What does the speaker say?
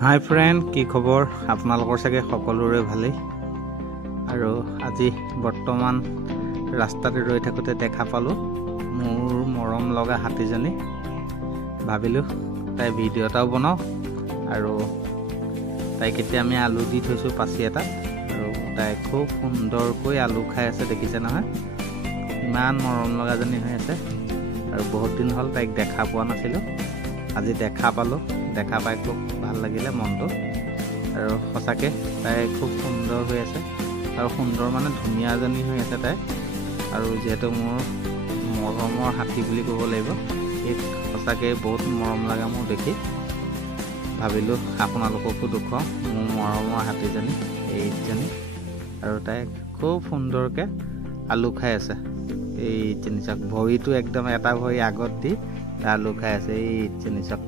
হাই friend, কি খবৰ? আপোনালোকৰ চাগে সকলোৰে ভালেই। আৰু আজি বৰ্তমান ৰাস্তাতে ৰৈ থাকোঁতে দেখা পালোঁ মোৰ মৰম লগা হাতীজনী। ভাবিলোঁ তাই ভিডিঅ' এটাও বনাওঁ, আৰু তাইক এতিয়া আমি আলু দি থৈছোঁ পাচি এটাত, আৰু তাই খুব সুন্দৰকৈ আলু খাই আছে, দেখিছে নহয়? ইমান মৰম লগাজনী হৈ আছে, আৰু বহুত দিন হ'ল তাইক দেখা পোৱা নাছিলোঁ। আজি দেখা পালোঁ, দেখা পাই খুব ভাল লাগিলে মনটো। আৰু সঁচাকৈ তাই খুব সুন্দৰ হৈ আছে, আৰু সুন্দৰ মানে ধুনীয়া এজনী হৈ আছে তাই। আৰু যিহেতু মোৰ মৰমৰ হাতী বুলি ক'ব লাগিব, এই সঁচাকৈ বহুত মৰম লগা মোৰ দেখি। ভাবিলোঁ আপোনালোককো দেখুৱাওঁ মোৰ মৰমৰ হাতীজনী, এইজনী। আৰু তাই খুব সুন্দৰকৈ আলু খাই আছে। এই চিনি চাওক, ভৰিটো একদম এটা ভৰি আগত দি আলু খাই আছে, এই চিনি চাওক।